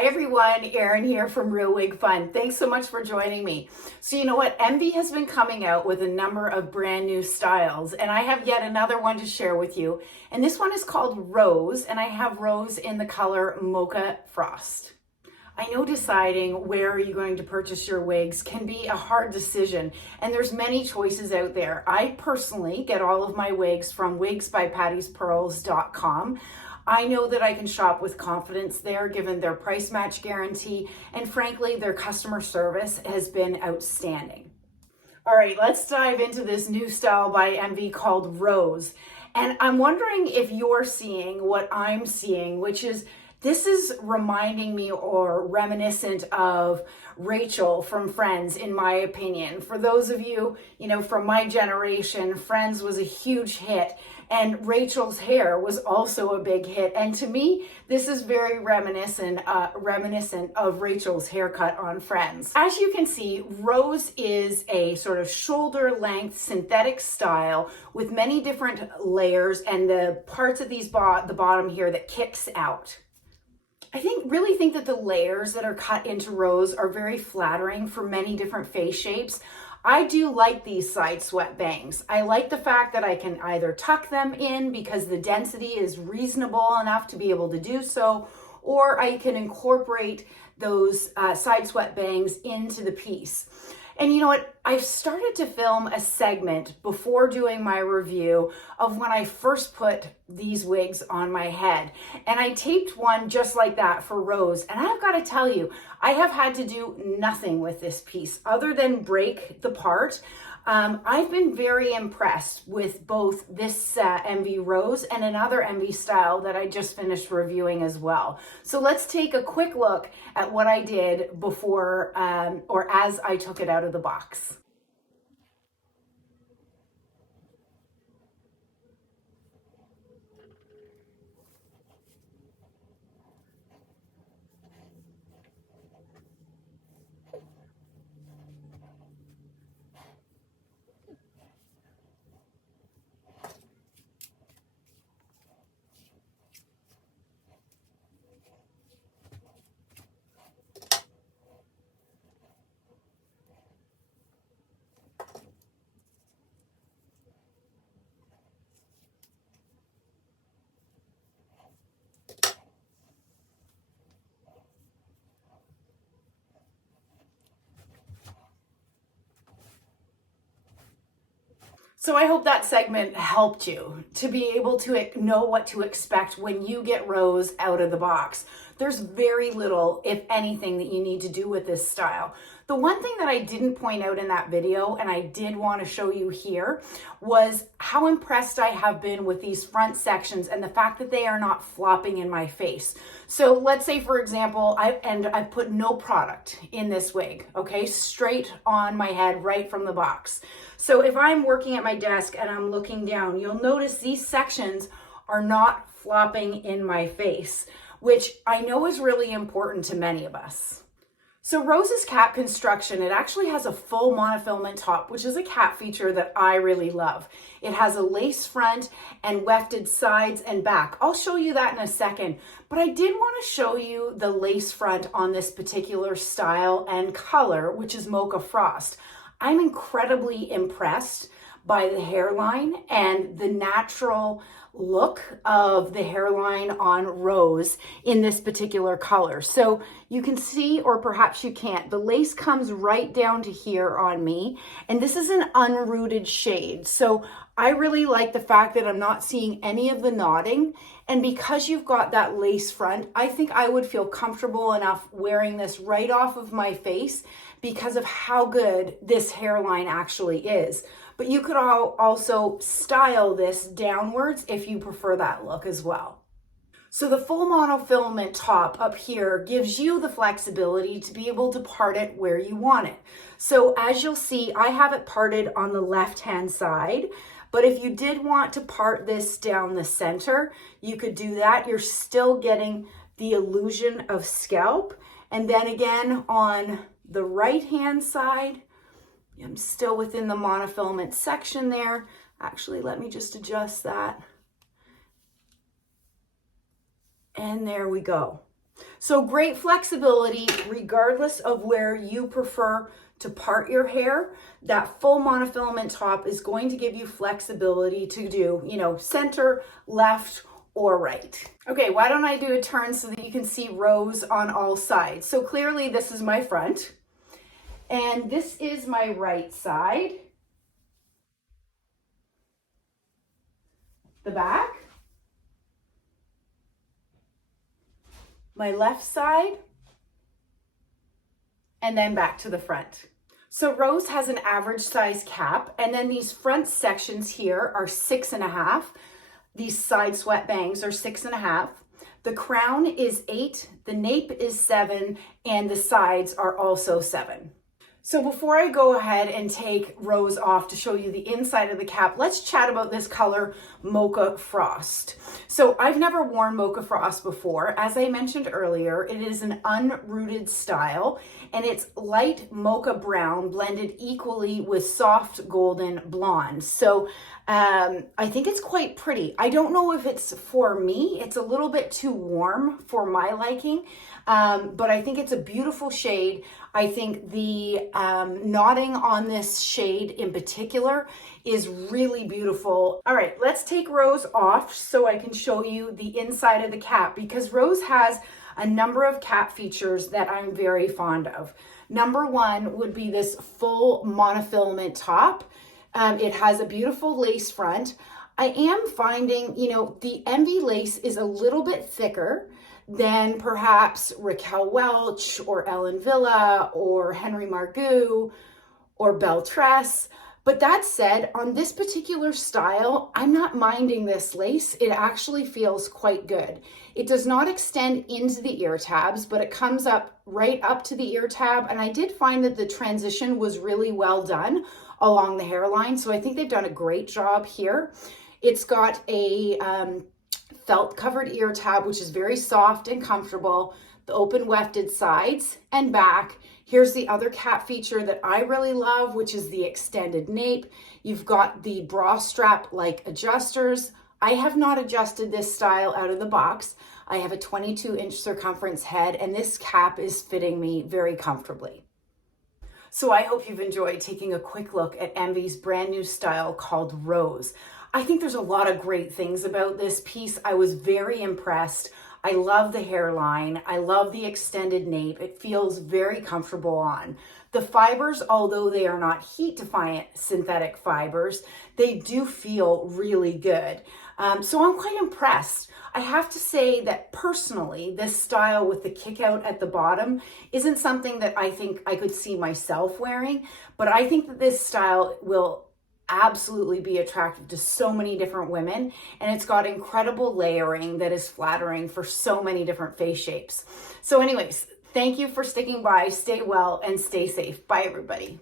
Hi everyone, Erin here from Real Wig Fun. Thanks so much for joining me. So you know what, Envy has been coming out with a number of brand new styles, and I have yet another one to share with you. And this one is called Rose, and I have Rose in the color Mocha Frost. I know deciding where you're going to purchase your wigs can be a hard decision, and there's many choices out there. I personally get all of my wigs from wigsbypattispearls.com. I know that I can shop with confidence there given their price match guarantee, and frankly, their customer service has been outstanding. All right, let's dive into this new style by Envy called Rose. And I'm wondering if you're seeing what I'm seeing, which is this is reminding me or reminiscent of Rachel from Friends, in my opinion. For those of you, from my generation, Friends was a huge hit, and Rachel's hair was also a big hit. And to me, this is very reminiscent of Rachel's haircut on Friends. As you can see, Rose is a sort of shoulder length synthetic style with many different layers and the parts of the bottom here that kicks out. I really think that the layers that are cut into Rose are very flattering for many different face shapes. I do like these side swept bangs. I like the fact that I can either tuck them in because the density is reasonable enough to be able to do so, or I can incorporate those side swept bangs into the piece. And you know what? I've started to film a segment before doing my review of when I first put these wigs on my head. And I taped one just like that for Rose. And I've got to tell you, I have had to do nothing with this piece other than break the part. I've been very impressed with both this Envy Rose and another Envy style that I just finished reviewing as well. So let's take a quick look at what I did before or as I took it out of the box. So I hope that segment helped you to be able to know what to expect when you get Rose out of the box. There's very little, if anything, that you need to do with this style. The one thing that I didn't point out in that video, and I did want to show you here, was how impressed I have been with these front sections and the fact that they are not flopping in my face. So let's say, for example, I put no product in this wig, okay, straight on my head right from the box. So if I'm working at my desk and I'm looking down, you'll notice these sections are not flopping in my face, which I know is really important to many of us. So Rose's cap construction, it actually has a full monofilament top, which is a cap feature that I really love. It has a lace front and wefted sides and back. I'll show you that in a second, but I did want to show you the lace front on this particular style and color, which is Mocha Frost. I'm incredibly impressed by the hairline and the natural look of the hairline on Rose in this particular color. So you can see, or perhaps you can't, the lace comes right down to here on me, and this is an unrooted shade. So I really like the fact that I'm not seeing any of the knotting, and because you've got that lace front, I think I would feel comfortable enough wearing this right off of my face because of how good this hairline actually is. But you could also style this downwards if you prefer that look as well. So the full monofilament top up here gives you the flexibility to be able to part it where you want it. So as you'll see, I have it parted on the left-hand side, but if you did want to part this down the center, you could do that. You're still getting the illusion of scalp. And then again, on the right-hand side, I'm still within the monofilament section there. Actually, let me just adjust that. And there we go. So great flexibility regardless of where you prefer to part your hair. That full monofilament top is going to give you flexibility to do, you know, center, left, or right. Okay, why don't I do a turn so that you can see rows on all sides. So clearly this is my front, and this is my right side, the back, my left side, and then back to the front. So Rose has an average size cap, and then these front sections here are 6.5. These side swept bangs are 6.5. The crown is 8, the nape is 7, and the sides are also 7. So before I go ahead and take Rose off to show you the inside of the cap, let's chat about this color, Mocha Frost. So I've never worn Mocha Frost before. As I mentioned earlier, it is an unrooted style, and it's light mocha brown blended equally with soft golden blonde. So I think it's quite pretty. I don't know if it's for me. It's a little bit too warm for my liking, but I think it's a beautiful shade. I think the knotting on this shade in particular is really beautiful. All right, let's take Rose off so I can show you the inside of the cap, because Rose has a number of cap features that I'm very fond of. Number one would be this full monofilament top. It has a beautiful lace front. I am finding, you know, the Envy lace is a little bit thicker than perhaps Raquel Welch or Ellen Villa or Henry Margaux or Belle Tress. But that said, on this particular style, I'm not minding this lace. It actually feels quite good. It does not extend into the ear tabs, but it comes up right up to the ear tab. And I did find that the transition was really well done along the hairline. So I think they've done a great job here. It's got a felt covered ear tab, which is very soft and comfortable, the open wefted sides and back. Here's the other cap feature that I really love, which is the extended nape. You've got the bra strap like adjusters. I have not adjusted this style out of the box. I have a 22-inch circumference head, and this cap is fitting me very comfortably. So I hope you've enjoyed taking a quick look at Envy's brand new style called Rose. I think there's a lot of great things about this piece. I was very impressed. I love the hairline. I love the extended nape. It feels very comfortable on. The fibers, although they are not heat defiant synthetic fibers, they do feel really good. So I'm quite impressed. I have to say that personally, this style with the kick out at the bottom isn't something that I think I could see myself wearing, but I think that this style will absolutely be attractive to so many different women, and it's got incredible layering that is flattering for so many different face shapes. So anyways, thank you for sticking by. Stay well and stay safe. Bye everybody.